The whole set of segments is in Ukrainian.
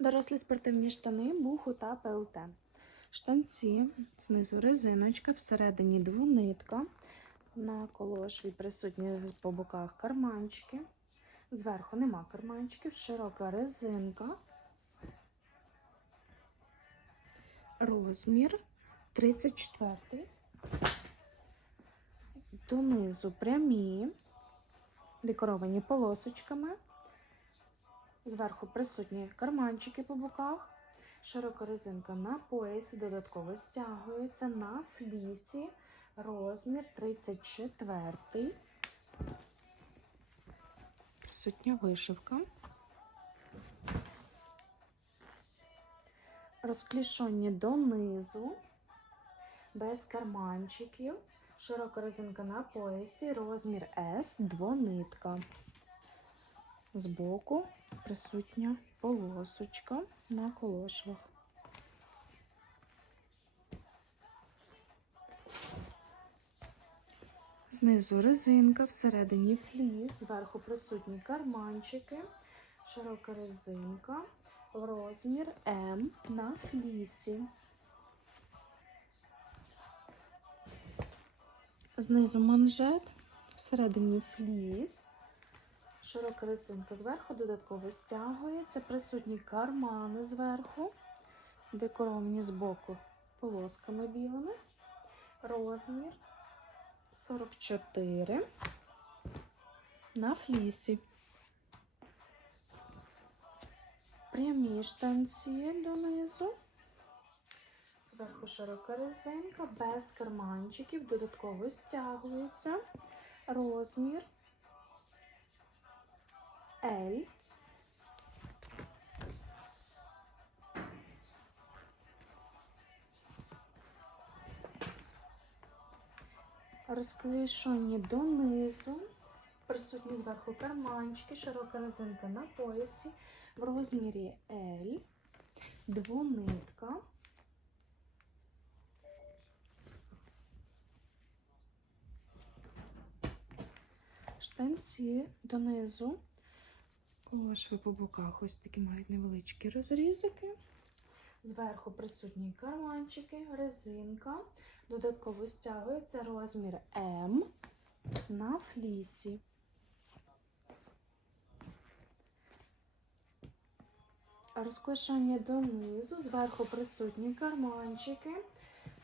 Дорослі спортивні штани, буху та ПЛТ. Штанці, знизу резиночка, всередині двонитка. На колошві присутні по боках карманчики. Зверху нема карманчиків, широка резинка. Розмір 34. Донизу прямі, декоровані полосочками. Зверху присутні карманчики по боках. Широка резинка на поясі, додатково стягується на флісі. Розмір 34. Присутня вишивка. Розклішені донизу, без карманчиків. Широка резинка на поясі, розмір S, двонитка. Збоку присутня полосочка на колошвах. Знизу резинка, всередині фліс, зверху присутні карманчики, широка резинка, розмір М на флісі. Знизу манжет, всередині фліс. Широка резинка зверху додатково стягується, присутні кармани зверху, декоровані збоку полосками білими. Розмір 44 на флісі. Прямі штанці донизу. Зверху широка резинка, без карманчиків, додатково стягується. Розмір L. Розклішені донизу, присутні зверху карманчики, широка резинка на поясі в розмірі L, двонитка. Штанці донизу. Колошви по боках ось такі мають невеличкі розрізики. Зверху присутні карманчики, резинка. Додатково стягується розмір М на флісі. Розклешання донизу, зверху присутні карманчики.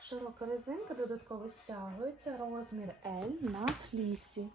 Широка резинка додатково стягується розмір L на флісі.